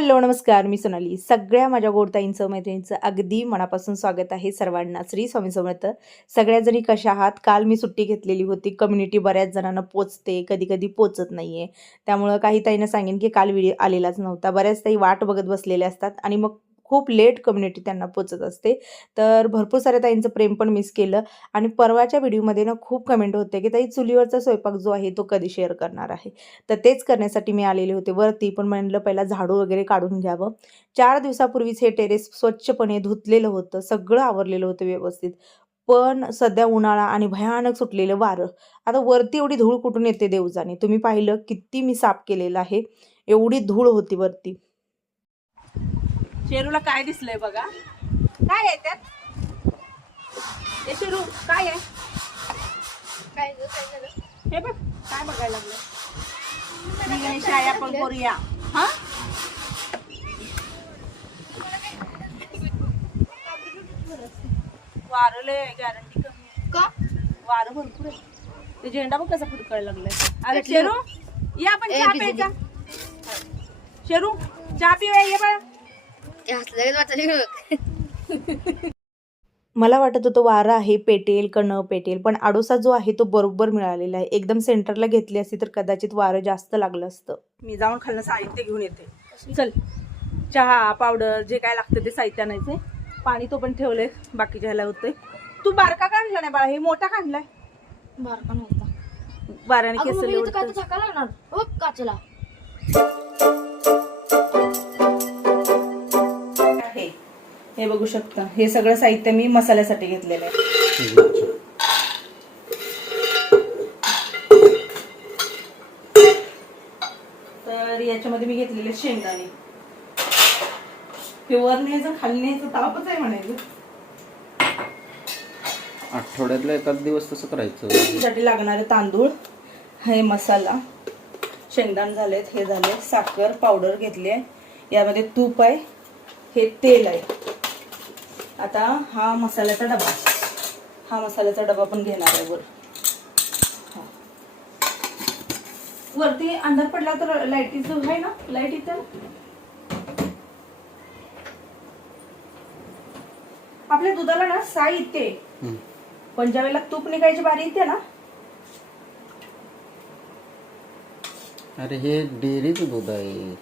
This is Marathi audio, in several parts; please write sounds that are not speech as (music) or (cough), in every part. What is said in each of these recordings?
हॅलो नमस्कार. मी सोनाली. सगळ्या माझ्या गोडताईंचं मैत्रिणींचं अगदी मनापासून स्वागत आहे सर्वांना. श्री स्वामी समर्थ. सगळ्या जणी कशा आहात? काल मी सुट्टी घेतलेली होती. कम्युनिटी बऱ्याच जणांना पोचते. कधी कधी पोचत नाही आहे त्यामुळं काही ताईनं सांगेन की काल व्हिडिओ आलेलाच नव्हता. बऱ्याच ताई वाट बघत बसलेल्या असतात आणि मग खूप लेट कम्युनिटी त्यांना पोचत असते. तर भरपूर साऱ्या ताईंचं प्रेम पण मिस केलं. आणि परवाच्या व्हिडिओमध्ये ना खूप कमेंट होते की ताई चुलीवरचा स्वयंपाक जो आहे तो कधी शेअर करणार आहे? तर तेच करण्यासाठी मी आलेले होते. वरती पण म्हणलं पहिला झाडू वगैरे काढून घ्यावं. चार दिवसापूर्वीच हे टेरेस स्वच्छपणे धुतलेलं होतं. सगळं आवरलेलं होतं व्यवस्थित. पण सध्या उन्हाळा आणि भयानक सुटलेलं वारं. आता वरती एवढी धूळ कुठून येते देवजाने? तुम्ही पाहिलं किती मी साफ केलेलं आहे. एवढी धूळ होती वरती. शेरूला काय दिसलंय बघा. काय आहे त्यात? हे शेरू काय आहे? काय हे बघ काय बघायला लागलं आहे आपण करूया. हा? वारं लय गॅरंटी कमी आहे. का? वारं भरपूर आहे. ते झेंडा बघ कसा फुडकायला लागलाय. अरे शेरू या आपण ए, चहा प्यायचा. शेरू चहा पिऊया ये बघा. हसलं वाटलं मला वाटत होतं वारा आहे पेटेल का न पेटेल पण आडोसा जो आहे तो बरोबर मिळालेला आहे. एकदम सेंटरला घेतली असती तर कदाचित वारं जास्त लागलं असतं. मी जाऊन खाल्लं साहित्य घेऊन येते. चल. चहा पावडर जे काय लागतं ते साहित्य आणायचे पाणी तो पण ठेवलंय बाकीच्या ह्याला होतंय. तू बारका काढला नाही बाळा? हे मोठा काढलाय बारका नव्हता. वाऱ्याने अगं केस मम्मी इथं काय एवढं तर झाका लागणार. हो काचेला. हे बघू शकता. हे सगळं साहित्य मी मसाल्यासाठी घेतलेलं आहे. तर याच्यामध्ये मी घेतलेले शेंगदाणे. वर न्यायचं खाली न्यायचं तापच आहे म्हणायचं. आठवड्यातला एखाद दिवस तसं करायचं. त्यासाठी लागणारे तांदूळ हे मसाला शेंगदाण झालेत हे झाले साखर पावडर घेतली आहे. यामध्ये तूप आहे हे तेल आहे. आता हा मसाल्याचा डबा. हा मसाल्याचा डबा पण घेणार आहे वर. वरती अंधार पडला तर लाईटीचं आहे ना? लाइट इथं? आपल्या दुधाला ना साई येते हं. पण ज्या वेळेला तूप निघायची बारी येते ना? अरे हे डेअरीचं दूध आहे.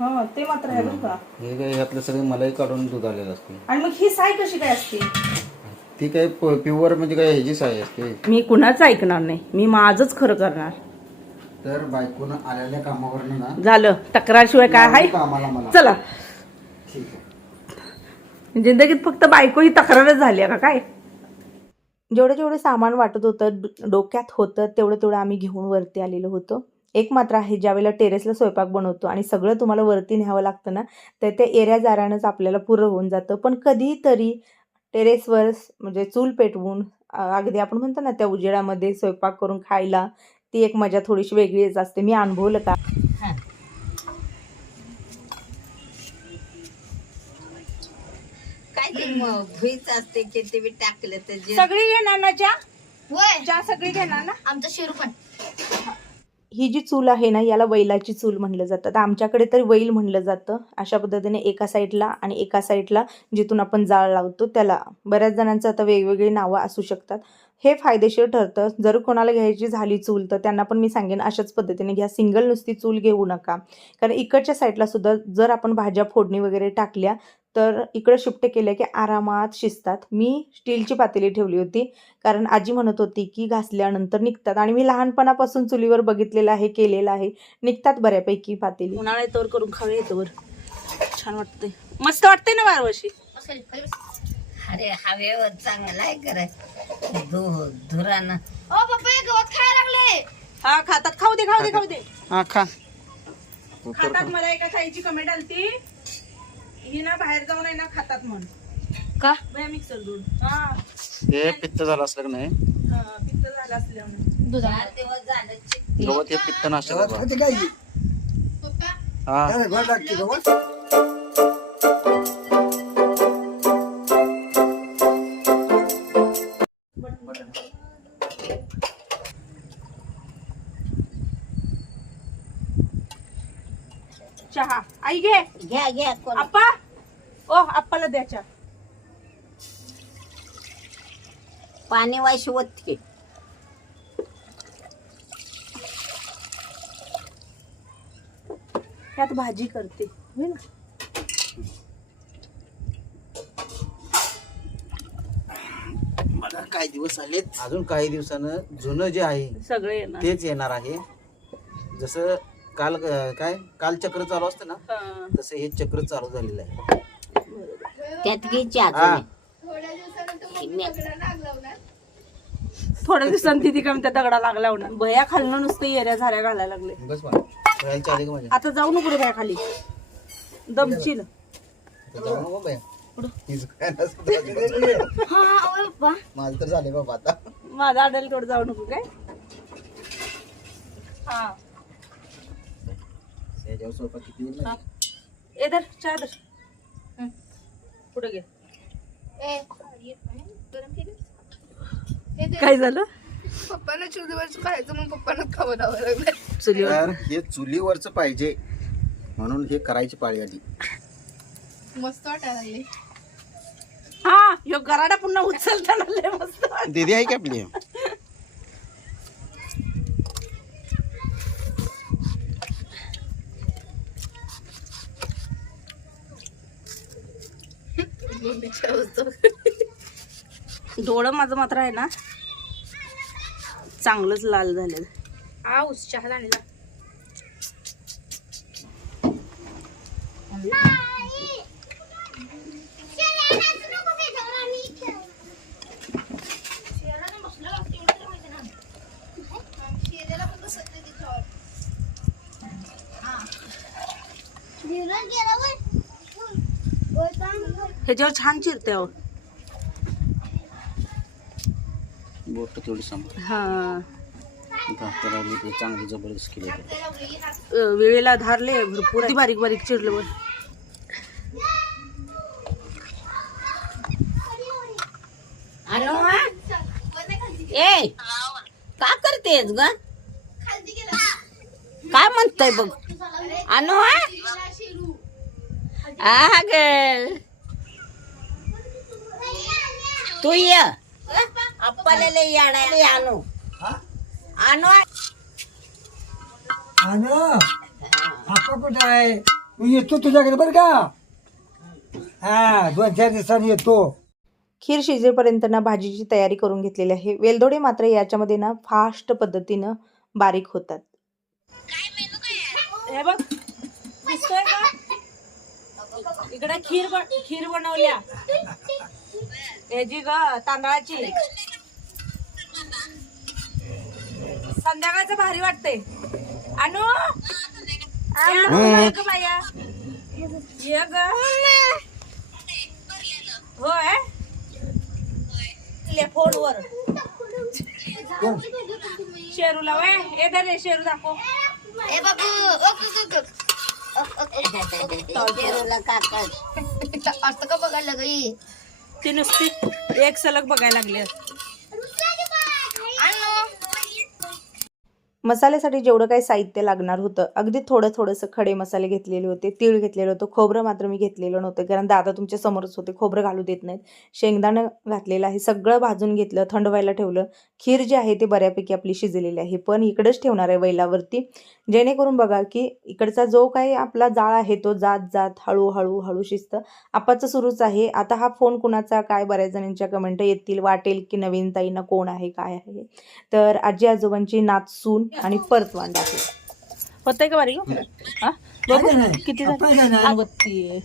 हा ते मात्र आहे बरं का. हे काय ह्यातलं सगळं मलाई काढून दूध आलेलं असते. आणि मग ही साय कशी काय असते? ती काय प्युअर म्हणजे काय ह्याची साय असते. मी कुणाच ऐकणार नाही. मी माझच खरं करणार. तर बायकोनं आलेल्या कामावरनं ना झालं. तक्रारशिवाय काय आहे? कामाला मला? चला. ठीक आहे. जिंदगीत फक्त बायको ही तक्रारच झाली का काय? जेवढं जेवढं सामान वाटत होतं ड- डोक्यात होतं तेवढं तेवढं आम्ही घेऊन वरती आलेलो होतो. एक मात्र आहे ज्यावेळेला टेरेसला स्वयंपाक बनवतो आणि सगळं तुम्हाला वरती न्यावं लागतं ना तर ते एऱ्या जाऱ्यानंच आपल्याला पुरं होऊन जातं. पण कधीतरी टेरेसवर म्हणजे चूल पेटवून अगदी आपण म्हणतो ना त्या उजेडामध्ये स्वयंपाक करून खायला ती एक मजा थोडीशी वेगळीच असते. मी अनुभवलं का? असते ते टाकलं तर सगळी घेणार ना चहा होय. चहा सगळी घेणार ना? आमचा शेरू पण ही जी चूल आहे ना याला वैलाची चूल म्हणलं जातं. तर आमच्याकडे तर वैल म्हणलं जातं. अशा पद्धतीने एका साईडला आणि एका साईडला जिथून आपण जाळ लावतो त्याला बऱ्याच जणांचं आता वेगवेगळी नावं असू शकतात. हे फायदेशीर ठरतं. जर कोणाला घ्यायची झाली चूल तर त्यांना पण मी सांगेन अशाच पद्धतीने घ्या. सिंगल नुसती चूल घेऊ नका. कारण इकडच्या साईडला सुद्धा जर आपण भाज्या फोडणी वगैरे टाकल्या तर इकडं शिफ्ट केल्या की आरामात शिजतात. मी स्टीलची पातेली ठेवली होती. कारण आजी म्हणत होती की घासल्यानंतर निघतात. आणि मी लहानपणापासून चुलीवर बघितलेलं आहे केलेलं आहे. निघतात बऱ्यापैकी पातेली. उन्हाळ्यात तोर करून खावे येतोवर छान वाटतंय. मस्त वाटतंय ना बारवशी बस. अरे हवेवर चांगला आहे करायचं धु धुरानं ओ पप्पा हे गवत खायला लागले. हा खातात. खाऊ दे खाऊ दे खाऊ दे. हा खा. खातात मला एका ताईची कमेंट आलती. ही ना बाहेर जाऊन आहे ना खातात म्हण. का? मिक्सर दूध. हा. हे पित्त झालं असलं का नाही? हा, पित्त झालं असल्यामुळे दुधा चार दिवस झालं चिक गवत हे पित्त. पप्पा. हा. चहा. आई घे. घ्या घ्या कोण. आप्पा? ओ आप्पाला द्या चहा. पाणी वाय शिवत की त्यात भाजी करते. होय ना? मला काही दिवस आलेत. अजून काही दिवसानं जुनं जे आहे सगळे येणार. तेच येणार आहे. जसं काल अं, काय? काल चक्र चालू असतं ना? हा. तसं हे चक्र चालू झालेलं आहे. त्यात घ्यायची हा. अजून थोड्या दिवसानंतर मग दगडा नाग लावणार थोड्या दिवसांनी तिथे काय त्या दगडा लागला होणार. भया खालनं नुसते येऱ्या झाऱ्या घालायला लागले. बस मला राहायच्या आधी का माझ्या? आता जाऊ नको रे भया खाली. दमशील. आता जाऊ नको बाया. हिचं काय नसतं तर हा माझं तर झाले बाबा आता. माझा आडायला थोडं जाऊ नको काय? हा. याच्यावर स्वयंपाक किती वेळ हा. लागेल? ए धर चहा धर हं. पुढे घे ए गरम केली हे दे. काय झालं पप्पांना चुलीवरच खायचं मग पप्पांना खावं लावावं लागलं चुलीवर तर हे चुलीवरच पाहिजे म्हणून हे करायची पाळी आली मस्त वाटायला लागले हा यो गराडा पुन्हा उचलताना लय मस्त. दीदी आहे की आपली डोळं माझं मात्र आहे ना. चांगलंच लाल झालेलं. आऊस चहा आणला ह्याच्यावर छान चिरते अहो. बोट थोडी सांभाळ हा. चांगली जबरदस्त केली वेळेला धारले भरपूर. बारीक बारीक चिरलं अनु ए का करतेस ग? काय म्हणतोय बघ? अनु आ ग. तू ये. कुठं आहे? मी येतो तुझ्याकडे बरं का? हा दोन चार दिवसांनी येतो. खीर शिजेपर्यंत ना भाजीची तयारी करून घेतलेली आहे. वेलदोडे मात्र याच्यामध्ये ना फास्ट पद्धतीनं बारीक होतात. हे बघ दिसतोय का? इकडे खीर बन खीर बनवल्या. ह्याची ग तांदळाची. संध्याकाळचं भारी वाटते अनु? ग बाया? ये ग. होय? ले फोनवर. शेरूला वय? दर रे शेरू दाखव. ए बाबू ओक ओक ओक तेरूला काका (laughs) असं का बघायला गई ती नुसती एक सलग बघायला लागले. मसाल्यासाठी जेवढं काही साहित्य लागणार होतं अगदी थोडं थोडंसं खडे मसाले घेतलेले होते तीळ घेतलेलं होतं खोबरं मात्र मी घेतलेलं नव्हतं कारण दादा तुमच्या समोरच होते खोबरं घालू देत नाहीत. शेंगदाणं घातलेलं आहे सगळं भाजून घेतलं थंड व्हायला ठेवलं. खीर जी आहे ते बऱ्यापैकी आपली शिजलेली आहे पण इकडंच ठेवणार आहे वैलावरती जेणेकरून बघा की इकडचा जो काही आपला जाळ आहे तो जात जात हळूहळू हळू शिजतं. आपाचं सुरूच आहे. आता हा फोन कुणाचा काय बऱ्याच जणांच्या कमेंट येतील वाटेल की नवीन ताईंना कोण आहे काय आहे? तर आजी आजोबांची नाचसून आणि परतवांड आहे होतंय का बारी हा? बघू आहे ना? किती आहे.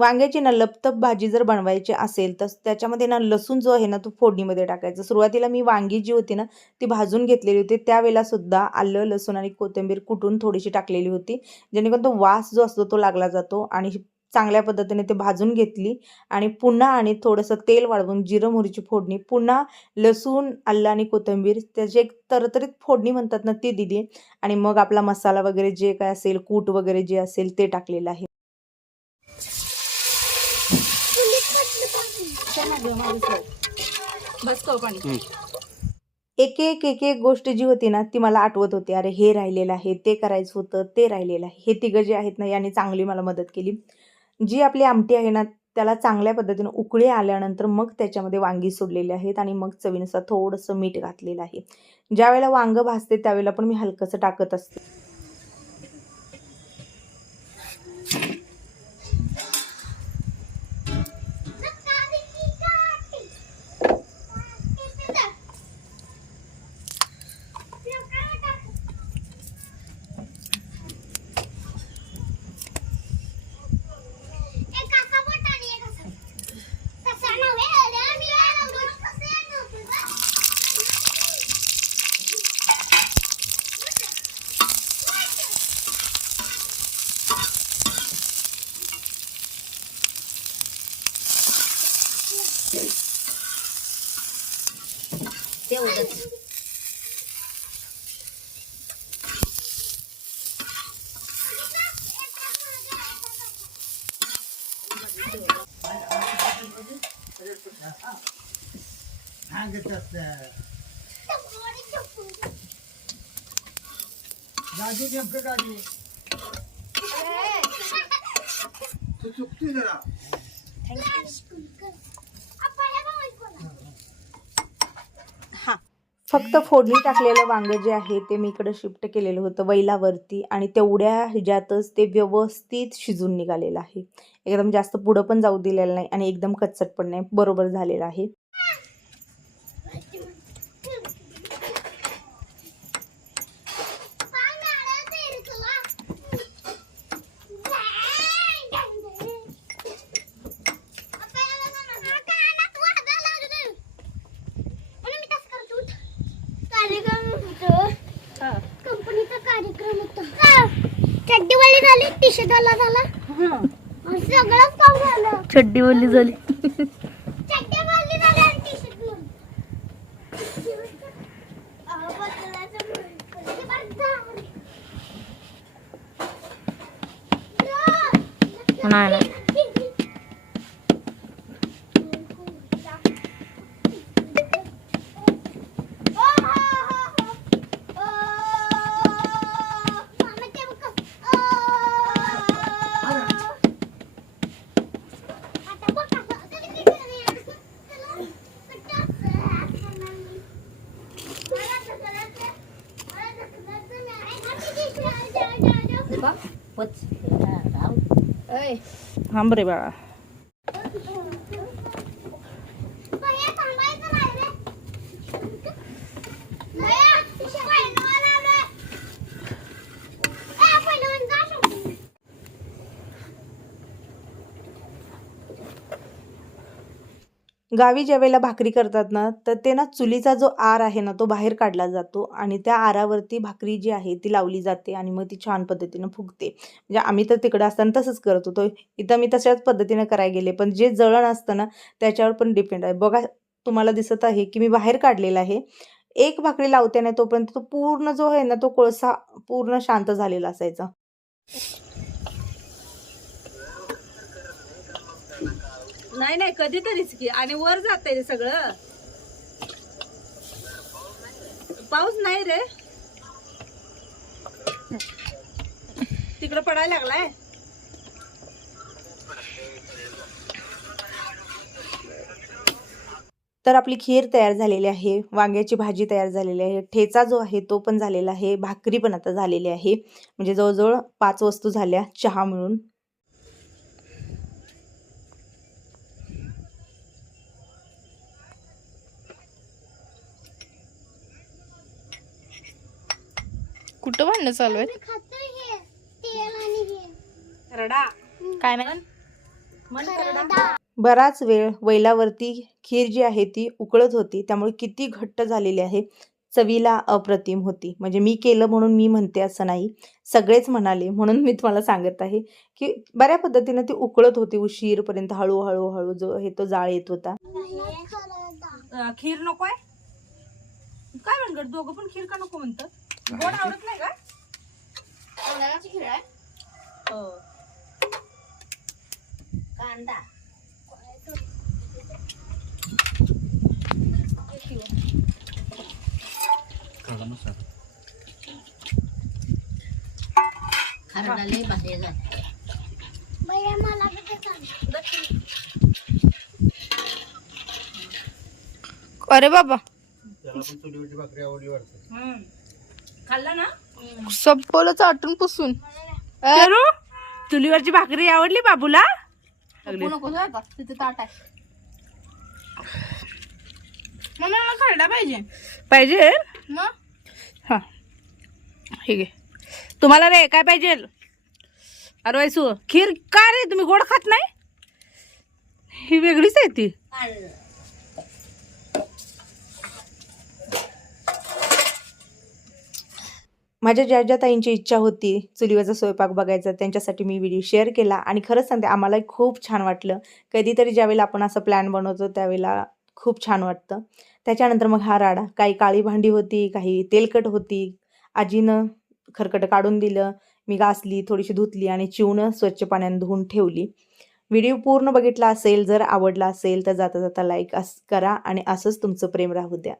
वांग्याची ना लपतप भाजी जर बनवायची असेल तर त्याच्यामध्ये ना लसूण जो आहे ना तो फोडणीमध्ये टाकायचा. सुरुवातीला मी वांगी जी होती ना ती भाजून घेतलेली होती. त्यावेळेला सुद्धा आलं लसूण आणि कोथिंबीर कुटून थोडीशी टाकलेली होती. जेणेकरून तो वास जो असतो तो लागला जातो आणि चांगल्या पद्धतीने ते भाजून घेतली आणि पुन्हा आणि थोडंसं तेल वाढवून जिरं मोहरीची फोडणी पुन्हा लसूण आलं आणि कोथिंबीर त्याची एक तरतरीत फोडणी म्हणतात ना ती दिली आणि मग आपला मसाला वगैरे जे काय असेल कूट वगैरे जे असेल ते टाकलेलं आहे बस कव पाणी एक एक एक एक गोष्ट जी होती ना ती मला आठवत होती. अरे हे राहिलेलं आहे ते करायचं होतं ते राहिलेलं आहे. हे तिघं जे आहेत ना यांनी चांगली मला मदत केली. जी आपली आमटी आहे ना त्याला चांगल्या पद्धतीनं उकळी आल्यानंतर मग त्याच्यामध्ये वांगी सोडलेली आहेत आणि मग चवीनुसार थोडंसं मीठ घातलेलं आहे. ज्यावेळेला वांगं भाजते त्यावेळेला पण मी हलकंसं टाकत असते. तेवढंच सांगत असतं गाडी नेमकं गाडी तू चुकतोय जरा फक्त फोडणी टाकलेलं वांगं जे आहे ते मी इकडं शिफ्ट केलेलं होतं वैलावरती आणि तेवढ्या ह्याच्यातच ते व्यवस्थित शिजून निघालेलं आहे. एकदम जास्त पुढं पण जाऊ दिलेलं नाही आणि एकदम कच्चट पण नाही. बरोबर झालेलं आहे. चड्डीवाली झाली टी शर्ट वाला झाला. सगळंच काम झालं. चड्डीवल्ली झाली चड्डीवाली झाली आणि टी शर्ट नाही नाही पच हा, राहू ऐ थांब रे बाळा भैया थांबायचं नाही रे भैया पहिलवान आलोय ए पहिलवान जा शोधून. गावी ज्या वेळेला भाकरी करतात ना तर ते ना चुलीचा जो आर आहे ना तो बाहेर काढला जातो आणि त्या आरावरती भाकरी जी आहे ती लावली जाते आणि मग ती छान पद्धतीनं फुगते. म्हणजे आम्ही तर तिकडं असताना तसंच करत होतो. इथं मी तशाच पद्धतीनं करायला गेले पण जे जळण असतं ना त्याच्यावर पण डिपेंड आहे. बघा तुम्हाला दिसत आहे की मी बाहेर काढलेला आहे. एक भाकरी लावते ना तोपर्यंत तो पूर्ण जो आहे ना तो कोळसा पूर्ण शांत झालेला असायचा. नाही नाही कधीतरीच की. आणि वर जात रे सगळं. पाऊस नाही रे. तिकडं पडायला लागलाय? तर आपली खीर तयार झालेली आहे वांग्याची भाजी तयार झालेली आहे ठेचा जो आहे तो पण झालेला आहे भाकरी पण आता झालेली आहे. म्हणजे जवळजवळ पाच वस्तू झाल्या चहा मिळून कुठं भांडणं चालू आहे खातोय हे तेल आणि हे. रडा काय नाही खरं डाळ. बराच वेळ वैलावरती खीर जी आहे ती उकळत होती त्यामुळे किती घट्ट झालेली आहे चवीला अप्रतिम होती. म्हणजे मी केलं म्हणून मी म्हणते असं नाही. सगळेच म्हणाले म्हणून मी तुम्हाला सांगत आहे की बऱ्या पद्धतीनं ती उकळत होती उशीरपर्यंत हळूहळू हळू जो आहे तो जाळ येत होता. खरं नकोय काय म्हणतात दोघं पण खीर का नको म्हणतात? गोड आवडत नाही का? खीर आहे. कांदा. खरडाले भाजी जाते. भैया मला बी ते सांग. अरे बाबा. त्याला पण चुलीवरची भाकरी आवडली वाटतं. खाल्ला ना? चाटून पुसून. चुलीवरची भाकरी आवडली बाबूला? पाहिजे. पाहिजे? हा. ठीक आहे तुम्हाला रे काय पाहिजे? अरे वैसू खीर का रे तुम्ही गोड खात नाही? ही वेगळीच आहे ती. माझ्या ज्या ज्या ताईंची इच्छा होती चुलीवरचा स्वयंपाक बघायचा त्यांच्यासाठी मी व्हिडिओ शेअर केला आणि खरंच सांगते आम्हालाही खूप छान वाटलं. कधीतरी ज्यावेळेला आपण असं प्लॅन बनवतो त्यावेळेला खूप छान वाटतं. त्याच्यानंतर मग हा राडा काही काळी भांडी होती काही तेलकट होती. आजीनं खरकट काढून दिलं मी घासली थोडीशी धुतली आणि चिवणं स्वच्छ पाण्याने धुवून ठेवली. व्हिडिओ पूर्ण बघितला असेल जर आवडला असेल तर जाता जाता लाईक अस करा आणि असंच तुमचं प्रेम राहू द्या.